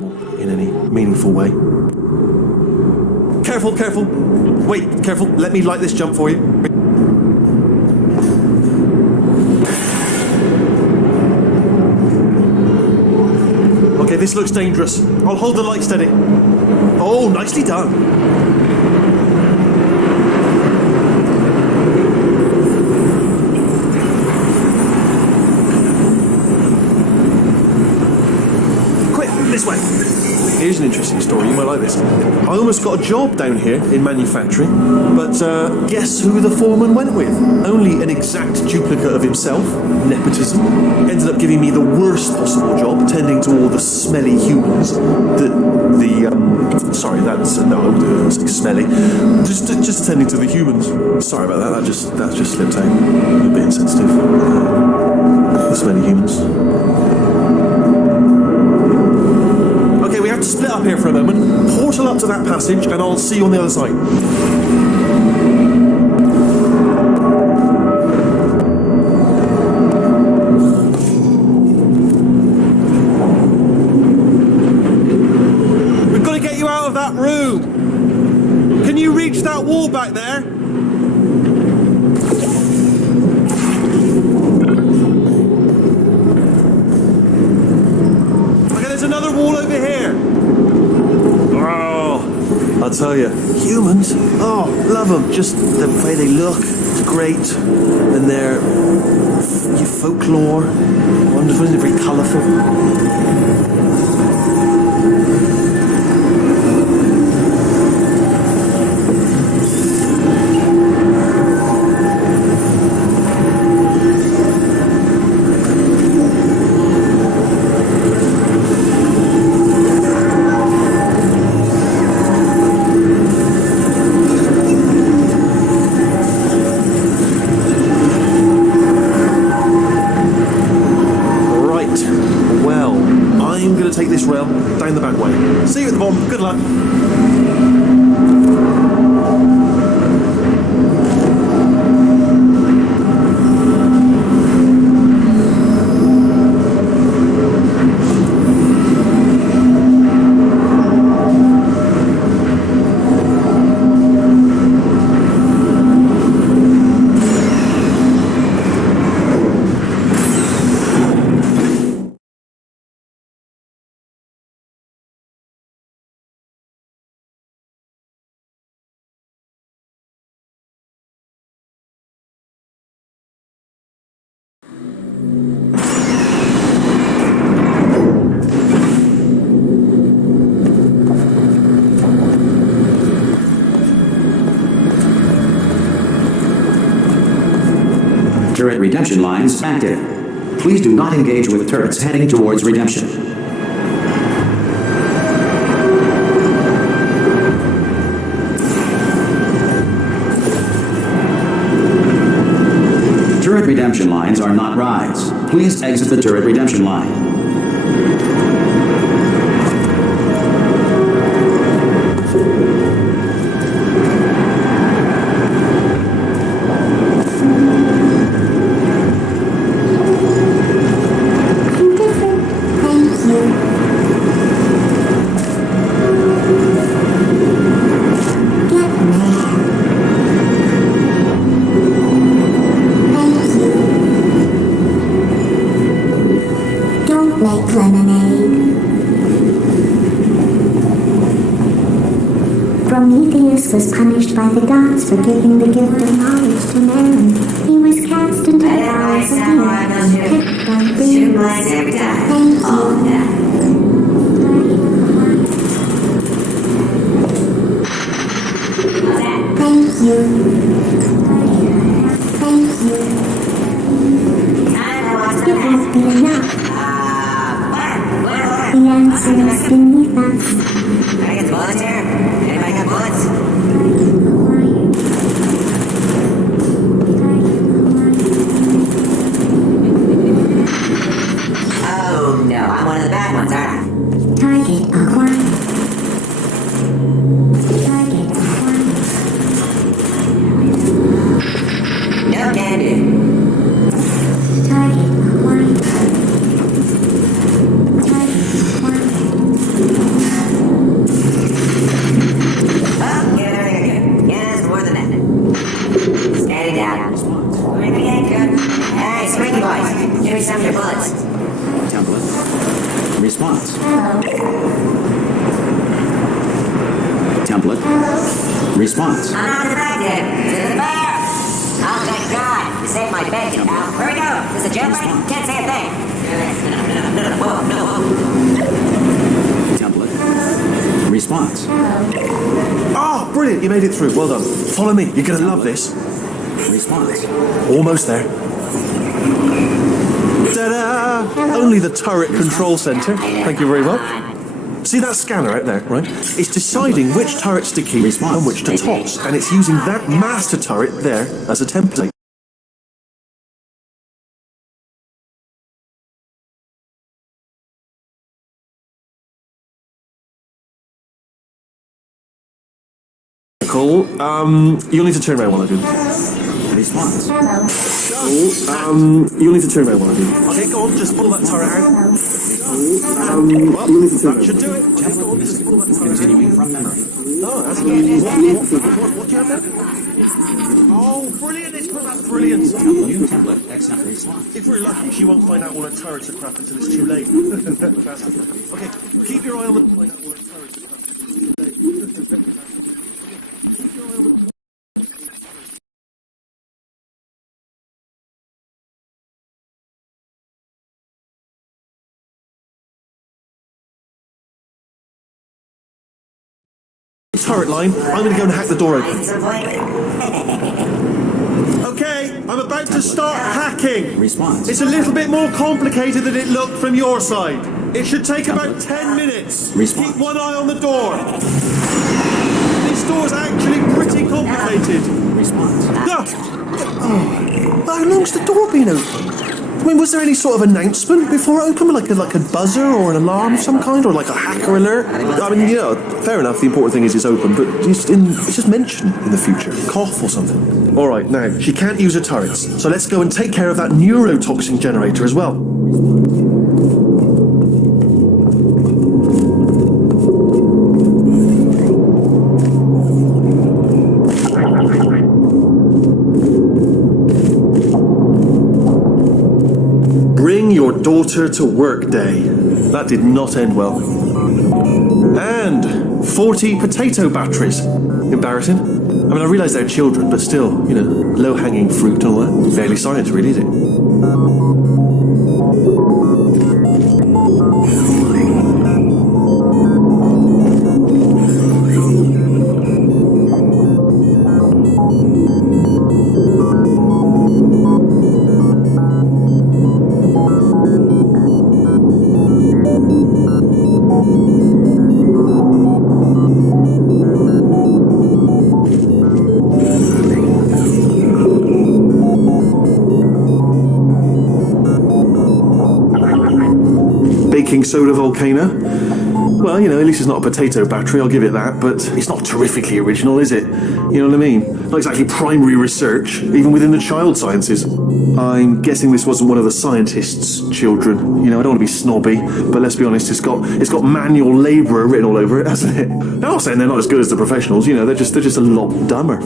in any meaningful way. Careful, careful. Wait, careful. Let me light this jump for you. Okay, this looks dangerous. I'll hold the light steady. Oh, nicely done. This way. Here's an interesting story, you might like this. I almost got a job down here in manufacturing, but guess who the foreman went with? Only an exact duplicate of himself, nepotism. Ended up giving me the worst possible job, tending to all the smelly humans. Sorry, that's, no, I wouldn't say smelly. Just tending to the humans. Sorry about that, that just slipped out. A bit insensitive. The smelly humans. Okay, we have to split up here for a moment. Portal up to that passage, and I'll see you on the other side. We've got to get you out of that room. Can you reach that wall back there? Another wall over here. Oh, I'll tell you, humans, oh, love them. Just the way they look, it's great. And their folklore, wonderful, isn't it? Very colourful. Take this rail down the back way. See you at the bottom. Good luck. Turret redemption lines active. Please do not engage with turrets heading towards redemption. Turret redemption lines are not rides. Please exit the turret redemption line. Prometheus was punished by the gods for giving the gift of knowledge to man. He was cast into the bowels of the earth and picked by beings. Thank you. Thank you. Thank you. It has been enough. The answer is beneath us. Can I get the bullets here? Anybody got bullets? Oh no, I'm one of the bad ones, aren't I? Target acquired. Target acquired. No can do. Target acquired. Target acquired. Woods. Template. Response. Hello. Template. Response. I'm not defective. To the fair. Oh, thank God. You saved my bacon, pal. Where we go? Is it jailbreak? Can't say a thing. Whoa, no. Template. Response. Ah, brilliant, you made it through. Well done. Follow me, you're going to love this. Response. Almost there. Ta-da! Only the turret control center. Thank you very much. See that scanner out there, right? It's deciding which turrets to keep and which to toss, and it's using that master turret there as a template. Cool. You'll need to turn around while I do this. Response. Hello. You'll need to turn around while I do this. Okay, go on, just pull that turret out. Well, that should do it. Okay, go on, just pull that turret out. Continuing from memory. Oh, that's good. What do you have there? Oh, brilliant, that's brilliant. New template. Accept response. If we're lucky, she won't find out all her turrets are crap until it's too late. Okay, keep your eye on the... Find out all her turrets are crap until it's too late. Keep your eye on the... turret line. I'm going to go and hack the door open. Okay, I'm about to start hacking. Response. It's a little bit more complicated than it looked from your side. It should take about 10 minutes. Response. Keep one eye on the door. This door's actually pretty complicated. Response. Oh, how long's the door been open? I mean, was there any sort of announcement before it opened, like a buzzer or an alarm of some kind, or like a hacker alert? I mean, fair enough. The important thing is it's open, but it's just mentioned in the future, cough or something. All right, now she can't use her turrets, so let's go and take care of that neurotoxin generator as well. Daughter to work day. That did not end well. And 40 potato batteries. Embarrassing. I mean, I realise they're children, but still, low-hanging fruit and all that. Barely science, really, is it? Baking soda volcano. Well, at least it's not a potato battery, I'll give it that, but it's not terrifically original, is it? You know what I mean? Not exactly primary research, even within the child sciences. I'm guessing this wasn't one of the scientists' children. I don't want to be snobby, but let's be honest, it's got manual labourer written all over it, hasn't it? I'm not saying they're not as good as the professionals, they're just a lot dumber.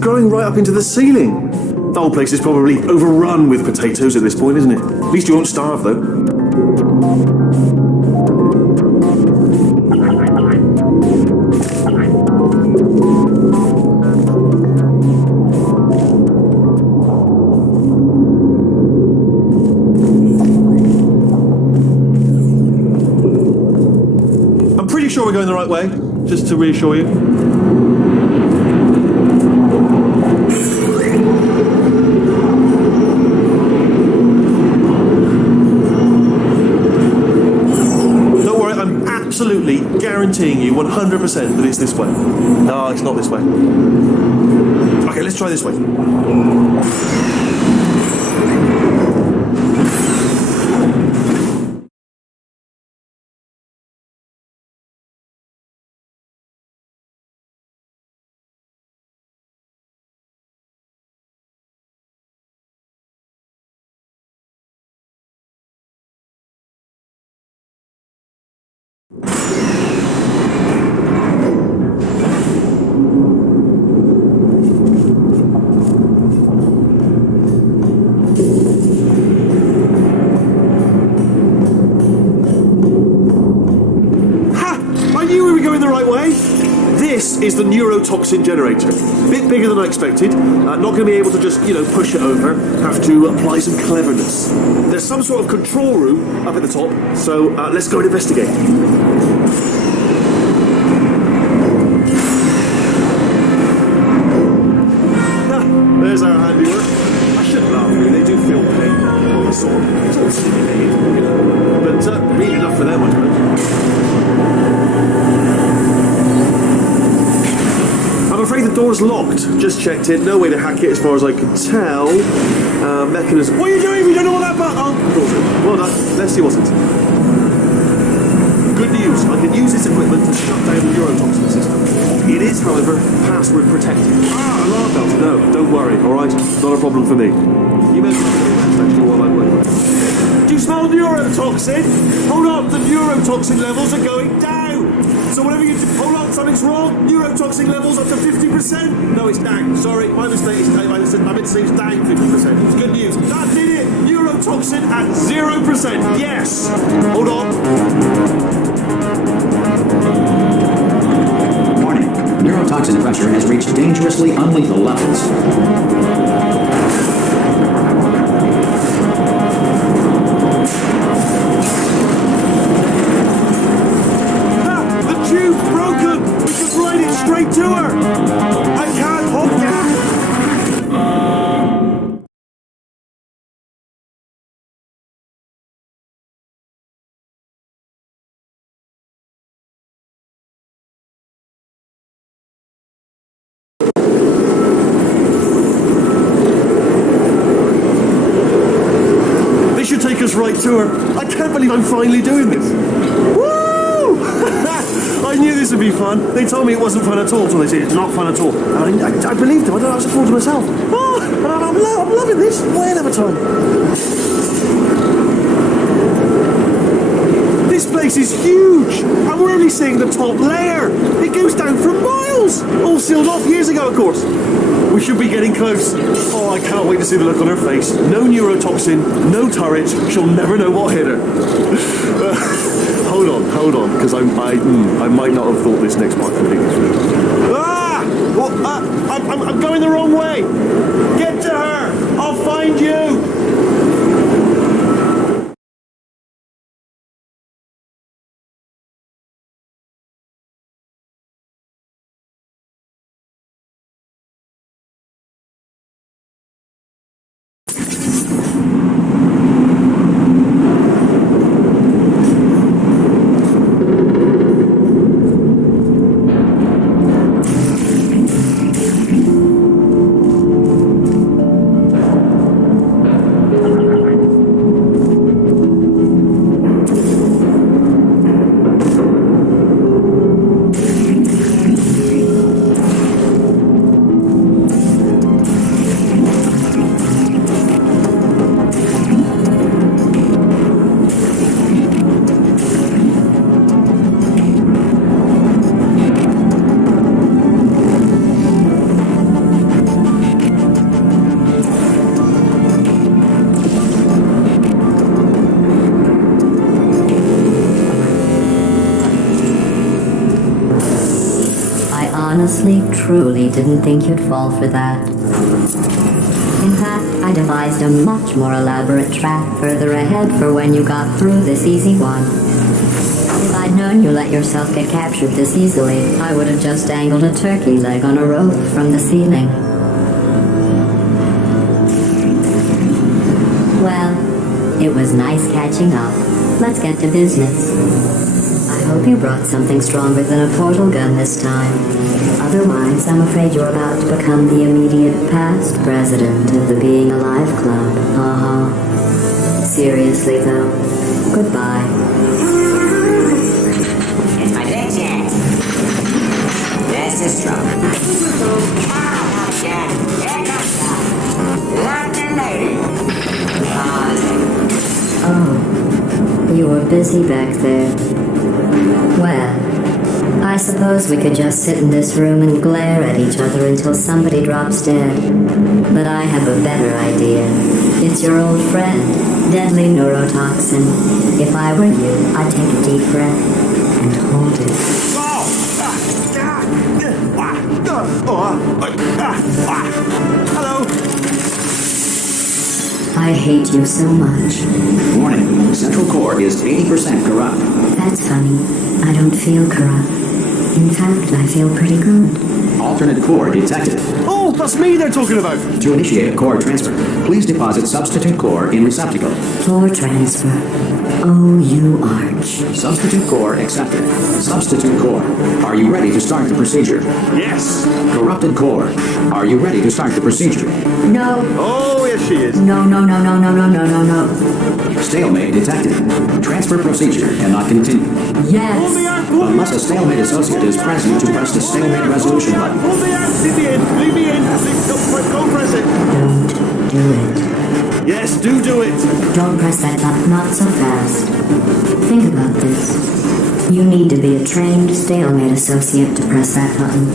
Growing right up into the ceiling. The whole place is probably overrun with potatoes at this point, isn't it? At least you won't starve, though. I'm pretty sure we're going the right way, just to reassure you. Absolutely guaranteeing you 100% that it's this way. No, it's not this way. Okay, let's try this way. is the neurotoxin generator. Bit bigger than I expected. Not going to be able to just, push it over. Have to apply some cleverness. There's some sort of control room up at the top, so let's go and investigate. There's our handiwork. I shouldn't laugh, really. They do feel pain. It's all stimulating, But really enough for them, I suppose. I'm afraid the door's locked. Just checked it. No way to hack it as far as I can tell. Mechanism. What are you doing? We don't know what that button. Oh, door's open. Well done. Let's see what's it. Good news. I can use this equipment to shut down the neurotoxin system. It is, however, password protected. Alarm bells. No, don't worry. All right, not a problem for me. You mentioned that actually while I'm working. Do you smell neurotoxin? Hold on, the neurotoxin levels are going down. So whatever you do, hold on, something's wrong. Neurotoxin levels up to 50%. No, it's down. Sorry, my mistake. I meant to say it's down 50%. It's good news. That did it. Neurotoxin at 0%. Yes. Hold on. Neurotoxin pressure has reached dangerously unlethal levels. The tube's broken! We should ride it straight to her! I can't hold that! Take us right to her. I can't believe I'm finally doing this. Woo! I knew this would be fun. They told me it wasn't fun at all, so they said it's not fun at all. And I believed them. I don't know how to afford to myself. Oh, and I'm loving this. Way of a time. This place is huge, and we're only seeing the top layer. It goes down for miles. All sealed off years ago, of course. We should be getting close. Oh, I can't wait to see the look on her face. No neurotoxin, no turret. She'll never know what hit her. Hold on, because I might not have thought this next part completely through. Ah! Well, I'm going the wrong way. Get to her. I'll find you. Honestly, truly didn't think you'd fall for that. In fact, I devised a much more elaborate trap further ahead for when you got through this easy one. If I'd known you let yourself get captured this easily, I would have just dangled a turkey leg on a rope from the ceiling. Well, it was nice catching up. Let's get to business. I hope you brought something stronger than a portal gun this time. Otherwise, I'm afraid you're about to become the immediate past president of the Being Alive Club. Seriously, though. Goodbye. It's my big chance. This is strong. Here comes London lady. Oh, you were busy back there. Well, I suppose we could just sit in this room and glare at each other until somebody drops dead. But I have a better idea. It's your old friend, deadly neurotoxin. If I were you, I'd take a deep breath and hold it. Hello. I hate you so much. Warning, Central Core is 80% corrupt. That's funny. I don't feel corrupt. In fact, I feel pretty good. Alternate core detected. Oh, that's me they're talking about. To initiate core transfer, please deposit substitute core in receptacle. Floor transfer. Oh, you arch. Substitute core accepted. Substitute core, are you ready to start the procedure? Yes. Corrupted core, are you ready to start the procedure? No. Oh, yes, she is. No, no, no, no, no, no, no, no, no. Stalemate detected. Transfer procedure cannot continue. Pull me Yes. out. Pull me Unless a stalemate associate is present to press the stalemate resolution button. Pull me out. Leave me in. Leave me in. Go press it. Don't do it. Yes, do it. Don't press that button, not so fast. Think about this. You need to be a trained stalemate associate to press that button.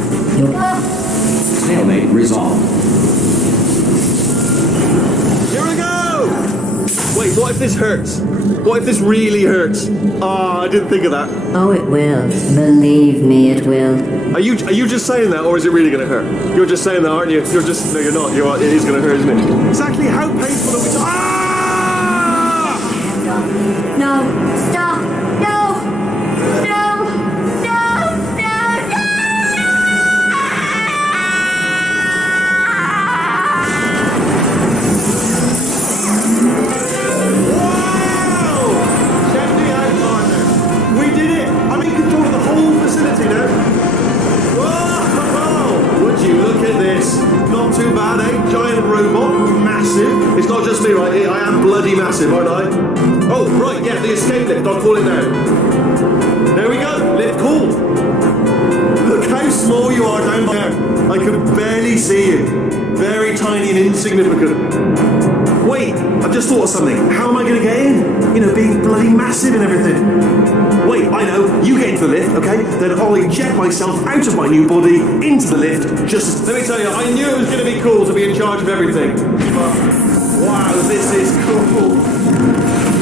Stalemate resolved. Here we go. Wait, what if this hurts? What if this really hurts? Ah, I didn't think of that. Oh, it will. Believe me, it will. Are you just saying that, or is it really going to hurt? You're just saying that, aren't you? You're just no, you're not. It is going to hurt, isn't it? Exactly how painful are we? Ah! No, stop! No! No! No! Wow! Check me out, partner. We did it. I'm in control of the whole facility now. Whoa! Would you look at this? Not too bad, eh? Giant robot, massive. It's not just me, right? I am bloody massive, aren't I? Oh, right, yeah, the escape lift. I'll call it now. There we go. Lift cool. Look how small you are down there. I can barely see you. Very tiny and insignificant. Wait, I've just thought of something. How am I going to get in? You know, being bloody massive and everything. Wait, I know. You get into the lift, okay? Then I'll eject myself out of my new body into the lift. Let me tell you, I knew it was going to be cool to be in charge of everything. But, wow, this is cool.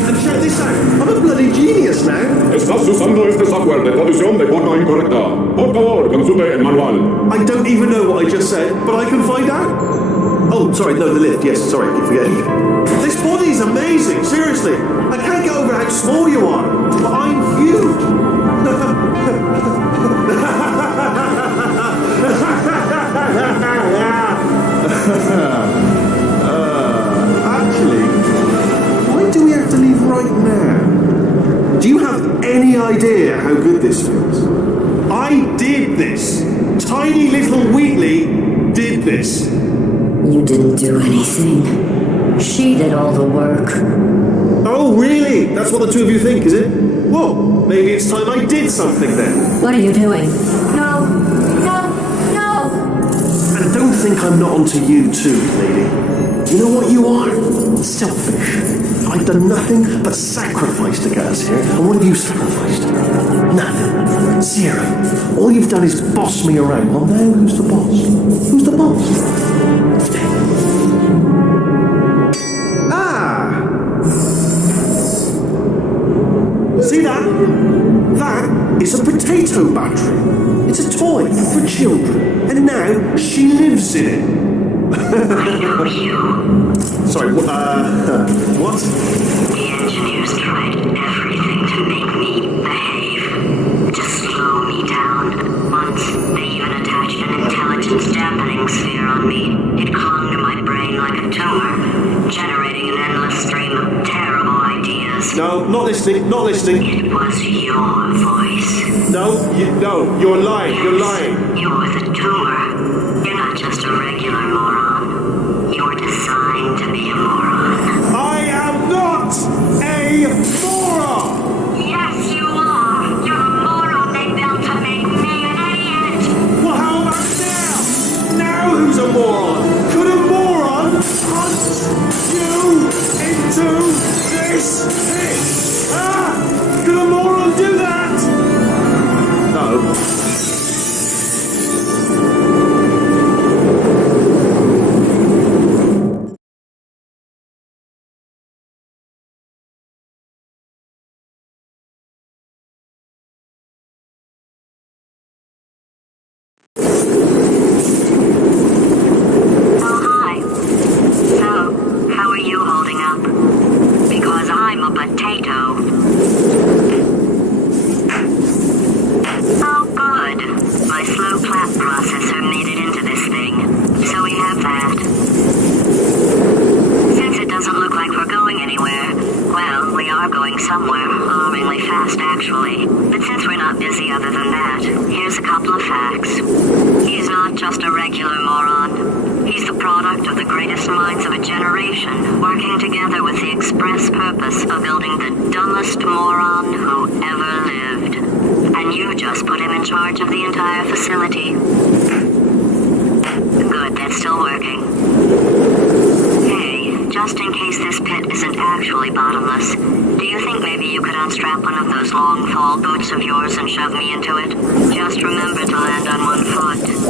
And check this out. I'm a bloody genius now. Estás usando este software de traducción de forma incorrecta. Por favor, consulte el manual. I don't even know what I just said, but I can find out. Oh, sorry, no, the lift. Yes, sorry, keep forgetting. This body is amazing, seriously. I can't get over how small you are, but I'm huge. Actually, why do we have to leave right now? Do you have any idea how good this feels? I did this. Tiny little Wheatley did this. You didn't do anything. She did all the work. Oh, really? That's what the two of you think, is it? Well, maybe it's time I did something then. What are you doing? No! No! No! And don't think I'm not onto you too, lady. You know what you are? Selfish. I've done nothing but sacrifice to get us here. And what have you sacrificed? Nothing. Zero. All you've done is boss me around. Well, now who's the boss? Who's the boss? See that? That is a potato battery. It's a toy for children. And now she lives in it. I know you. Sorry, what? The engineers tried everything to make me behave, to slow me down. Once, they even attached an intelligence dampening sphere on me. It clung to my brain like a tumor, generating an endless stream of terrible ideas. No, not listening, not listening. It was your voice. No, you're lying, you're lying. You're the tumor. You're not just a regular moron. You're designed to be a moron. I am not a moron! Yes, you are. You're a moron they built to make me an idiot. Well, how about now? Now who's a moron? Could a moron hunt you into this pit? Ah! Could a moron do that? No. processor made it into this thing, so we have that. Since it doesn't look like we're going anywhere, well, we are going somewhere, alarmingly fast actually. But since we're not busy other than that, here's a couple of facts. He's not just a regular moron. He's the product of the greatest minds of a generation, working together with the express purpose of building the dumbest moron who ever lived. And you just put him in charge of the entire facility. Good, that's still working. Hey, just in case this pit isn't actually bottomless, do you think maybe you could unstrap one of those long fall boots of yours and shove me into it? Just remember to land on one foot.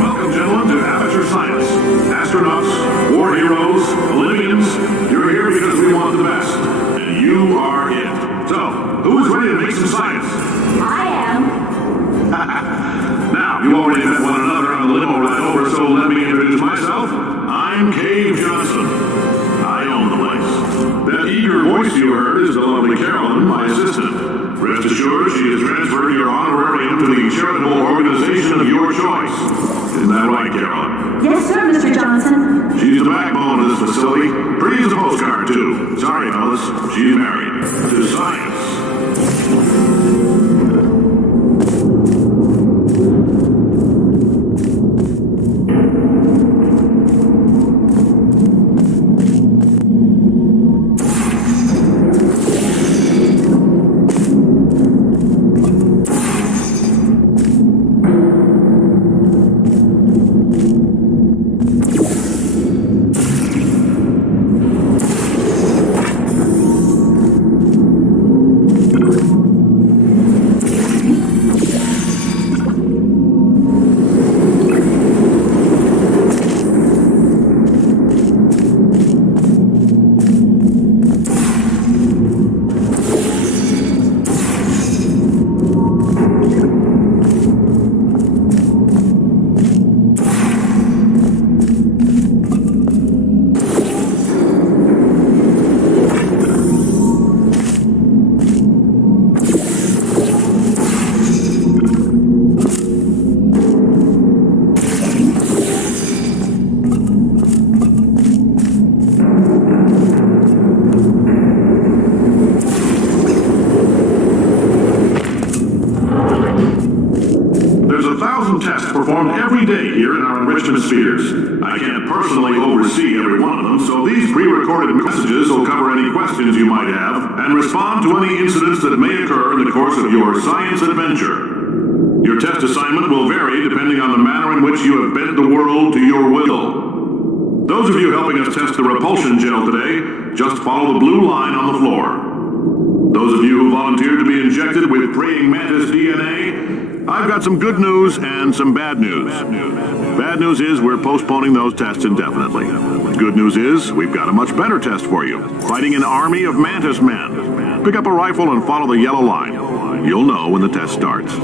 Welcome, gentlemen, to Amateur Science. Astronauts, war heroes, Olympians, you're here because we want the best. And you are it. So, who is ready to make some science? I am. Now, you already met one another on the limo ride over, so let me introduce myself. I'm Cave Johnson. I own the place. That eager voice you heard is the lovely Carolyn, my assistant. Rest assured, she has transferred your honorarium to the charitable organization of your choice. Isn't that right, Carolyn? Yes, sir, Mr. Johnson. She's the backbone of this facility. Pretty as a postcard, too. Sorry, fellas. She's married. To science. Performed every day here in our enrichment spheres. I can't personally oversee every one of them, so these pre-recorded messages will cover any questions you might have and respond to any incidents that may occur in the course of your science adventure. Your test assignment will vary depending on the manner in which you have bent the world to your will. Those of you helping us test the repulsion gel today, just follow the blue line on the floor. Those of you who volunteered to be injected with praying mantis DNA, I've got some good news and some bad news. Bad news is we're postponing those tests indefinitely. Good news is we've got a much better test for you. Fighting an army of mantis men. Pick up a rifle and follow the yellow line. You'll know when the test starts.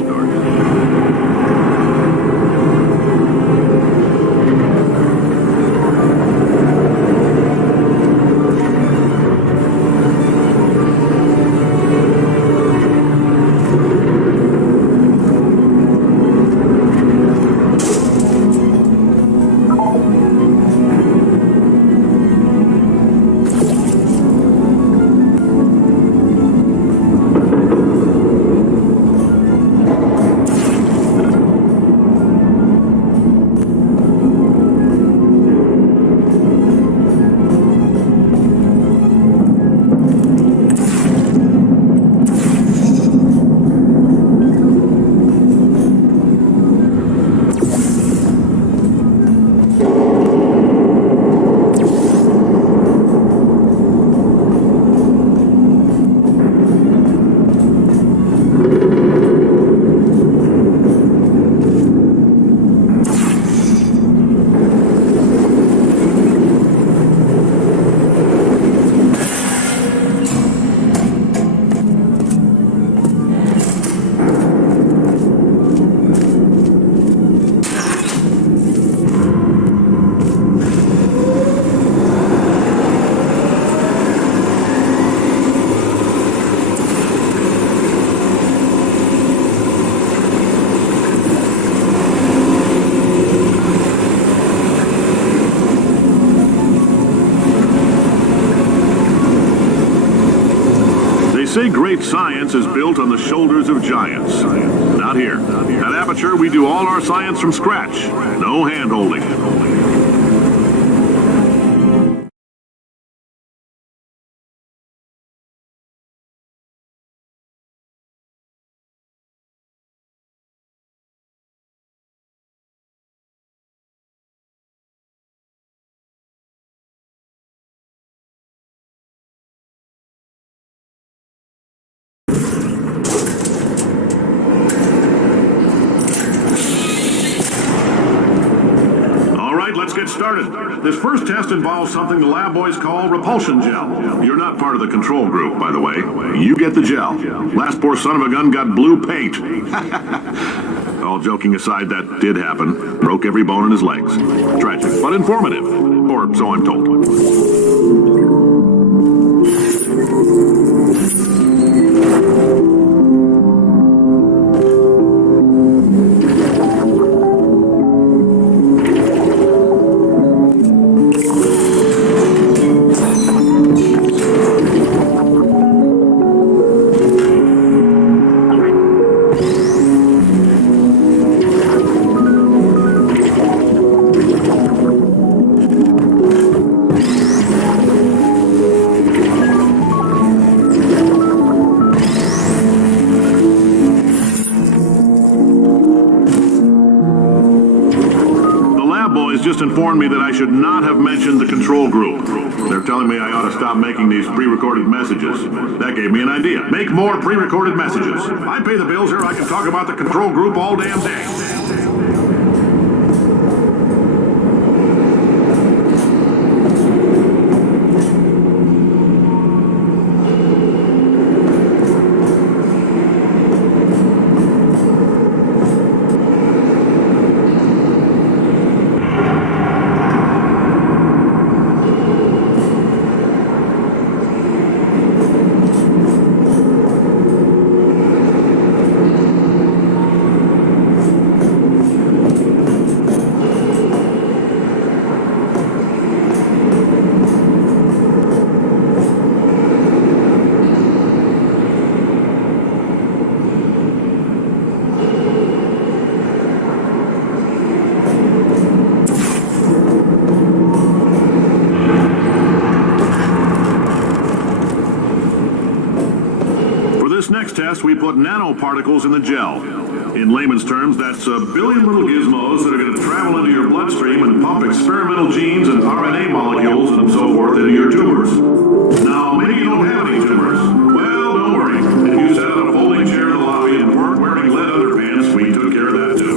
say great science is built on the shoulders of giants. Not here. At Aperture, we do all our science from scratch. No hand-holding. Let's get started. This first test involves something the lab boys call repulsion gel. You're not part of the control group, by the way. You get the gel. Last poor son of a gun got blue paint. All joking aside, that did happen. Broke every bone in his legs. Tragic, but informative. Or so I'm told. Just informed me that I should not have mentioned the control group. They're telling me I ought to stop making these pre-recorded messages. That gave me an idea. Make more pre-recorded messages. I pay the bills here, I can talk about the control group all damn day. this next test, we put nanoparticles in the gel. In layman's terms, that's a billion little gizmos that are going to travel into your bloodstream and pump experimental genes and RNA molecules and so forth into your tumors. Now, maybe you don't have any tumors. Well, don't worry. If you sat on a folding chair in the lobby and weren't wearing lead underpants, we took care of that too.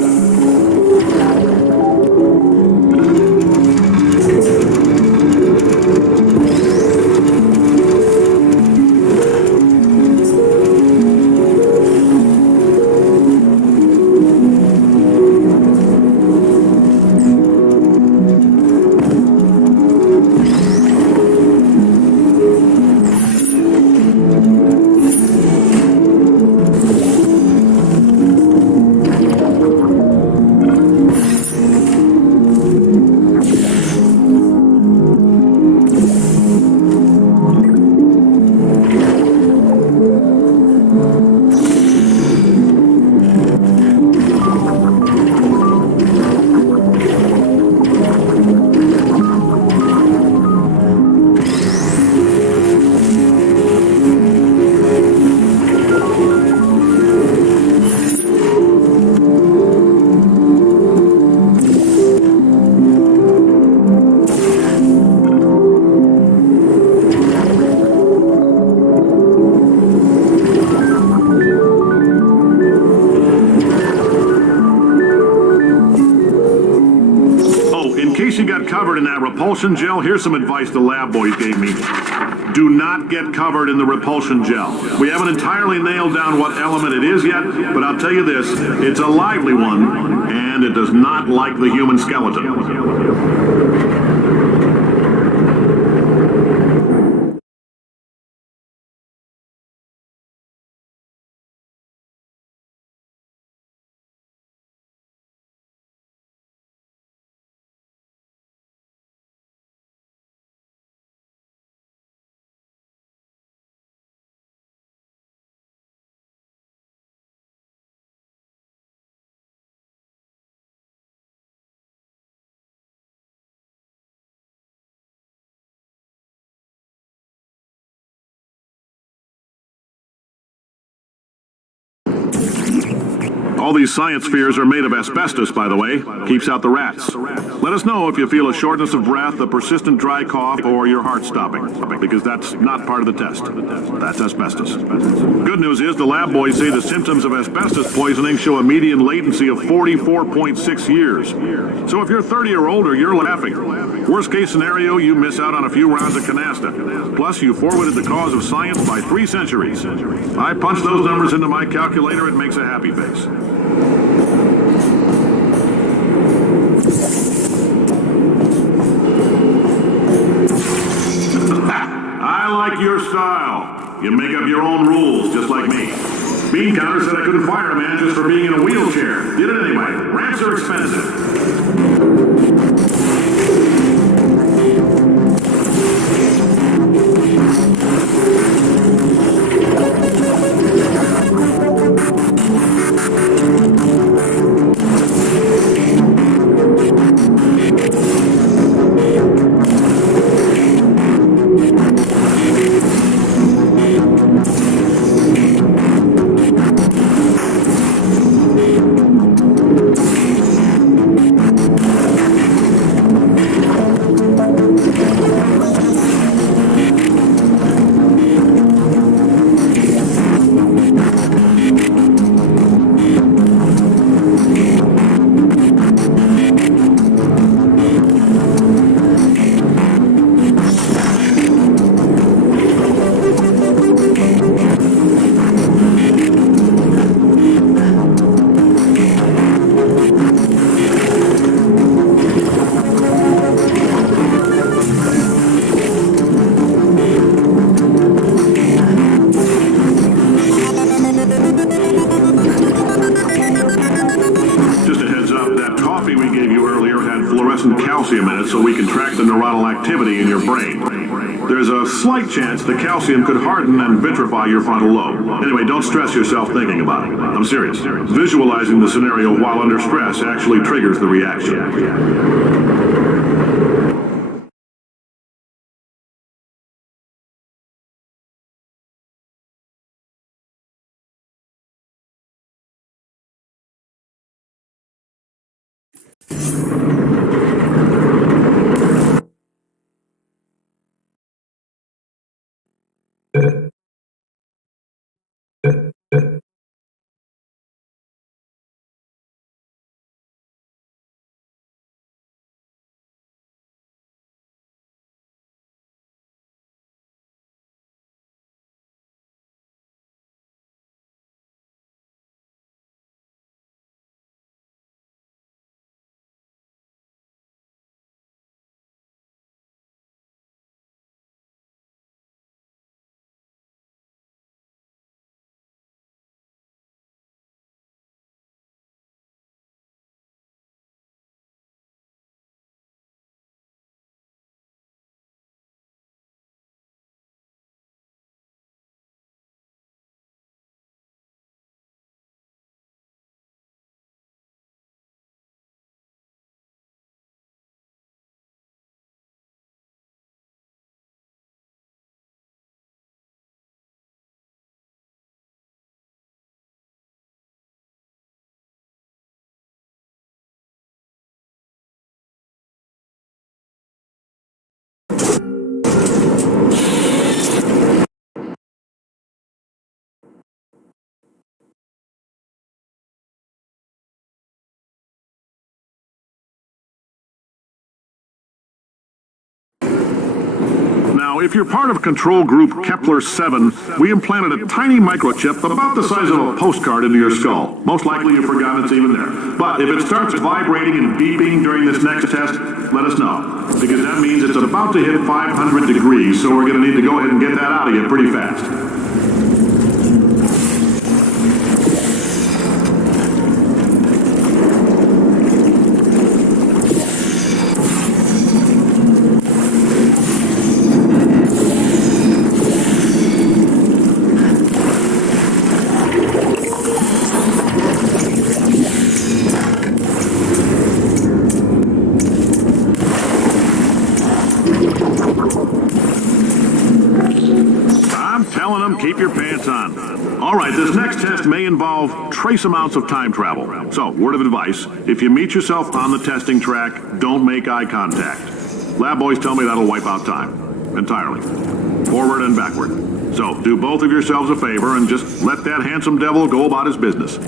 You got covered in that repulsion gel. Here's some advice the lab boys gave me. Do not get covered in the repulsion gel. We haven't entirely nailed down what element it is yet, but I'll tell you this, it's a lively one, and it does not like the human skeleton. All these science spheres are made of asbestos, by the way. Keeps out the rats. Let us know if you feel a shortness of breath, a persistent dry cough, or your heart stopping, because that's not part of the test. That's asbestos. Good news is the lab boys say the symptoms of asbestos poisoning show a median latency of 44.6 years. So if you're 30 or older, you're laughing. Worst case scenario, you miss out on a few rounds of canasta. Plus, you forwarded the cause of science by 3 centuries. I punch those numbers into my calculator, it makes a happy face. I like your style. You make up your own rules, just like me. Bean Counter said I couldn't fire a man just for being in a wheelchair. Did it anyway. Ramps are expensive. So we can track the neuronal activity in your brain. There's a slight chance the calcium could harden and vitrify your frontal lobe. Anyway, don't stress yourself thinking about it. I'm serious. Visualizing the scenario while under stress actually triggers the reaction. Now, if you're part of control group Kepler-7, we implanted a tiny microchip about the size of a postcard into your skull. Most likely you've forgotten it's even there. But if it starts vibrating and beeping during this next test, let us know. Because that means it's about to hit 500 degrees, so we're going to need to go ahead and get that out of you pretty fast. telling them, keep your pants on. All right, this next test may involve trace amounts of time travel. So, word of advice, if you meet yourself on the testing track, don't make eye contact. Lab boys tell me that'll wipe out time. Entirely. Forward and backward. So, do both of yourselves a favor and just let that handsome devil go about his business.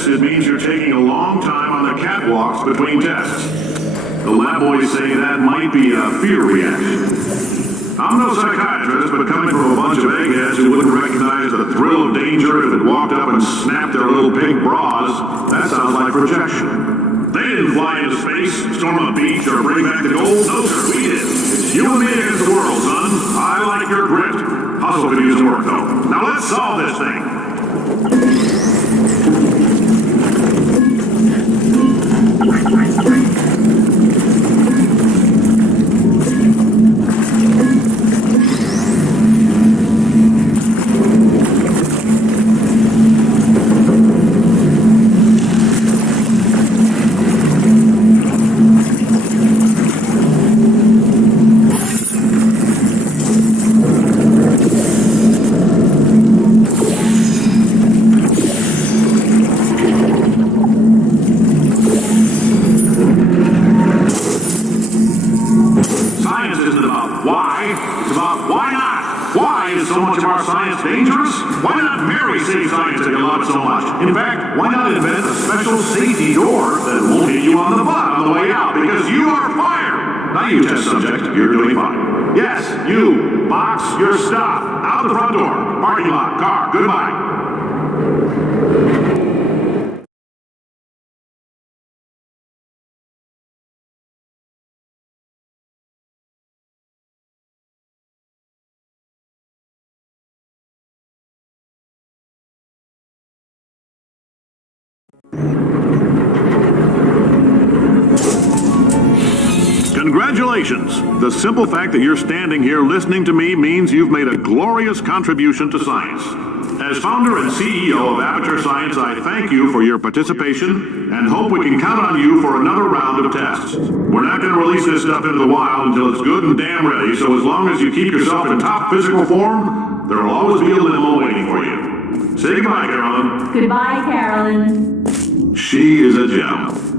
It means you're taking a long time on the catwalks between tests. The lab boys say that might be a fear reaction. I'm no psychiatrist, but coming from a bunch of eggheads who wouldn't recognize the thrill of danger if it walked up and snapped their little pink bras, that sounds like projection. They didn't fly into space, storm a beach, or bring back the gold. No, sir, we did. It's you and me against the world, son. I like your grit. Hustle could use some work, though. Now let's solve this thing. In fact, why not invent a special safety door that won't hit you on the butt on the way out, because you are fired! Now you test subject, you're doing fine. Yes, you, box your stuff, out the front door, parking lot, car, goodbye. Congratulations! The simple fact that you're standing here listening to me means you've made a glorious contribution to science. As founder and CEO of Aperture Science, I thank you for your participation and hope we can count on you for another round of tests. We're not going to release this stuff into the wild until it's good and damn ready, so as long as you keep yourself in top physical form, there will always be a limo waiting for you. Say goodbye, Carolyn. Goodbye, Carolyn. She is a gem.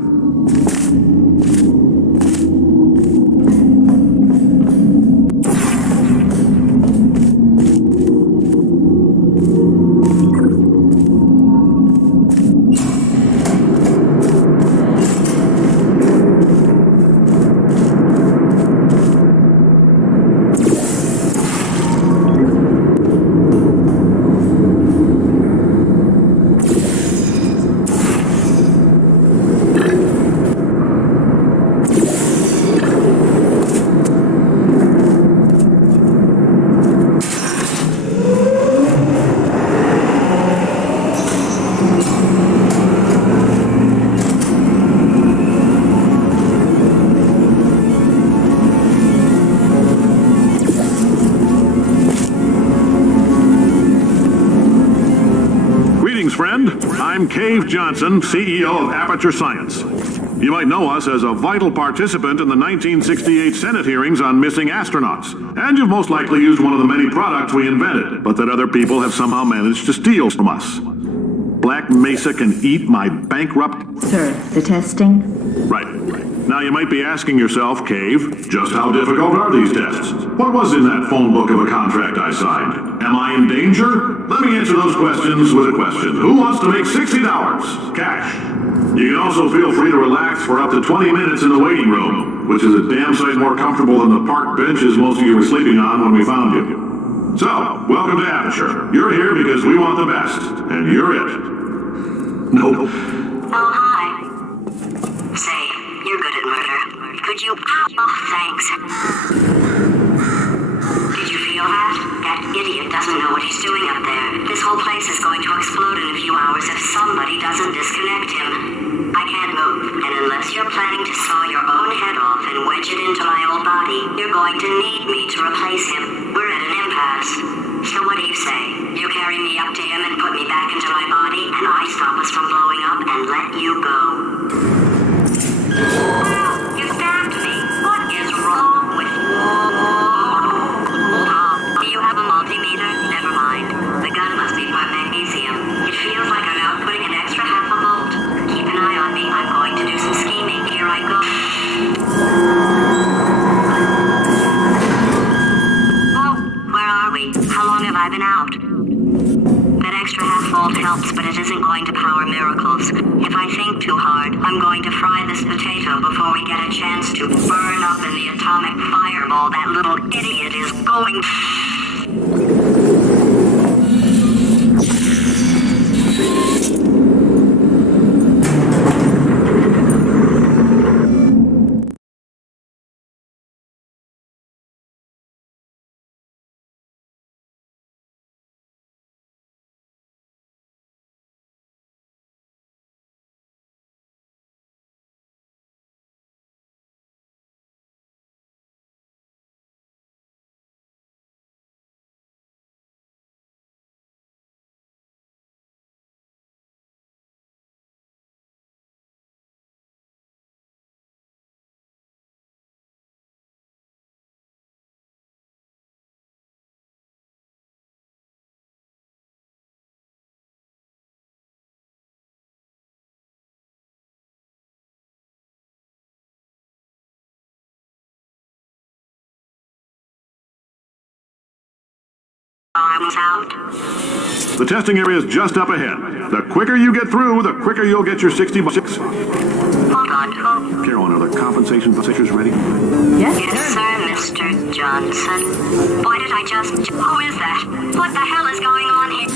I'm Cave Johnson, CEO of Aperture Science. You might know us as a vital participant in the 1968 Senate hearings on missing astronauts. And you've most likely used one of the many products we invented, but that other people have somehow managed to steal from us. Black Mesa can eat my bankrupt... Sir, the testing? Right. Now you might be asking yourself, Cave, just how difficult are these tests? What was in that phone book of a contract I signed? Am I in danger? Let me answer those questions with a question. Who wants to make $60? Cash. You can also feel free to relax for up to 20 minutes in the waiting room, which is a damn sight more comfortable than the park benches most of you were sleeping on when we found you. So, welcome to Aperture. You're here because we want the best, and you're it. No. Oh, hi. Say, you're good at murder. Could you... Oh, thanks. Did you feel that? That idiot doesn't know what he's doing up there. This whole place is going to explode in a few hours if somebody doesn't disconnect him. I can't move, and unless you're planning to saw your own head off and wedge it into my old body, you're going to need me to replace him. We're at an impasse. So what do you say? You carry me up to him and put me back into my body, and I stop us from blowing up and let you go. You stabbed me. What is wrong with you? Do you have a multimeter? Never mind. The gun must be part magnesium. It feels like I'm outputting an extra half a volt. Keep an eye on me. I'm going to do some scheming. Here I go. Oh, where are we? How long have I been out? That extra half volt helps, but it isn't going to power miracles. If I think too hard, I'm going to fry this potato before we get a chance to burn up in the atomic fireball that little idiot is going... I was out. The testing area is just up ahead. The quicker you get through, the quicker you'll get your 60 bucks. Hold on. Oh. Carolyn, are the compensation pictures ready? Yes, Yes, sir, Mr. Johnson. Why did I just... Who is that? What the hell is going on here?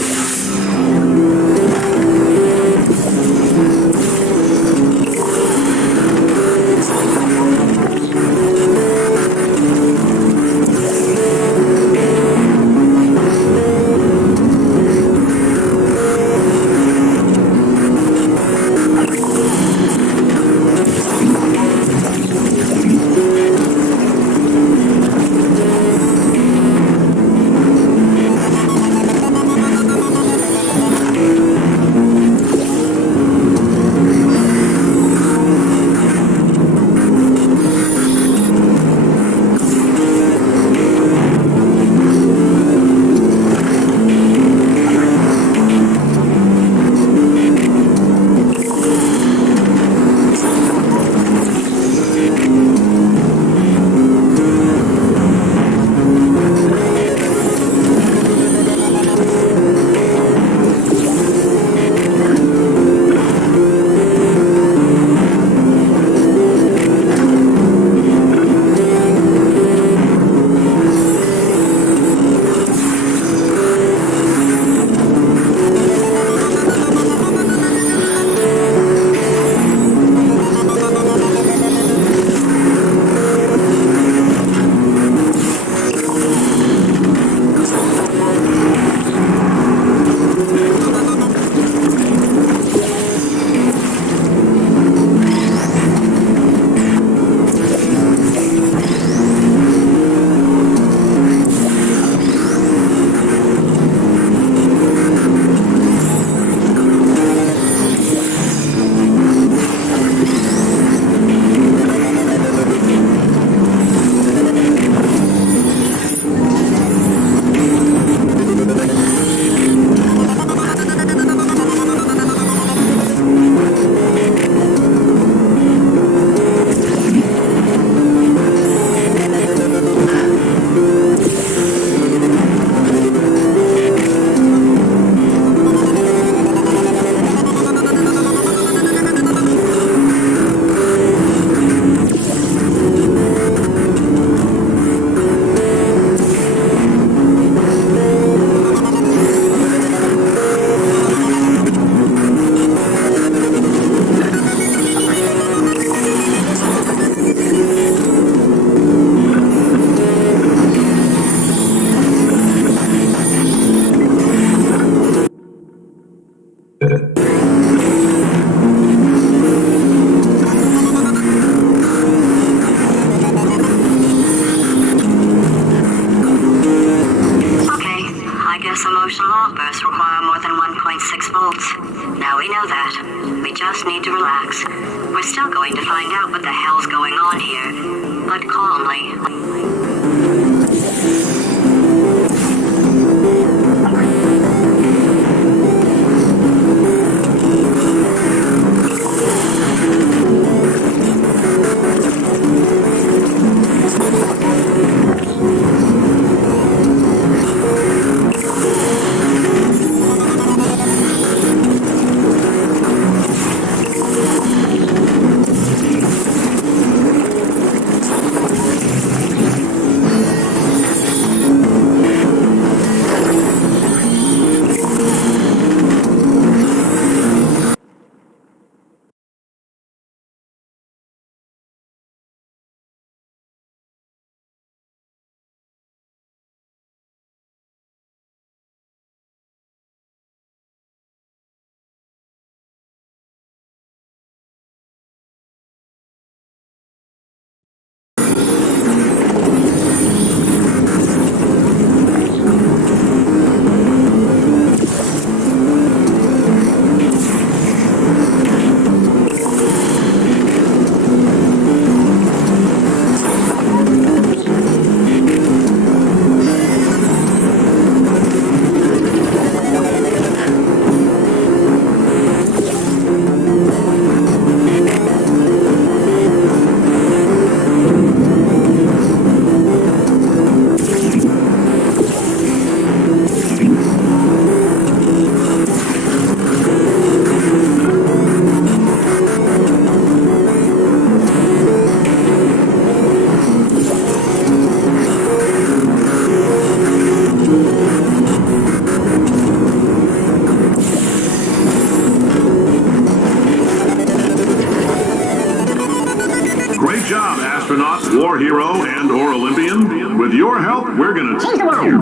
astronaut, war hero, and or Olympian, with your help, we're gonna change the world.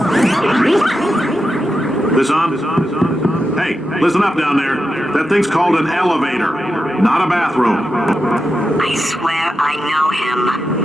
This on? Hey, listen up down there. That thing's called an elevator, not a bathroom. I swear I know him.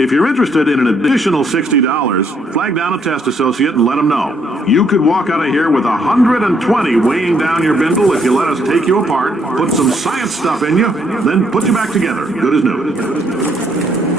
If you're interested in an additional $60, flag down a test associate and let them know. You could walk out of here with 120 weighing down your bindle if you let us take you apart, put some science stuff in you, then put you back together, good as new.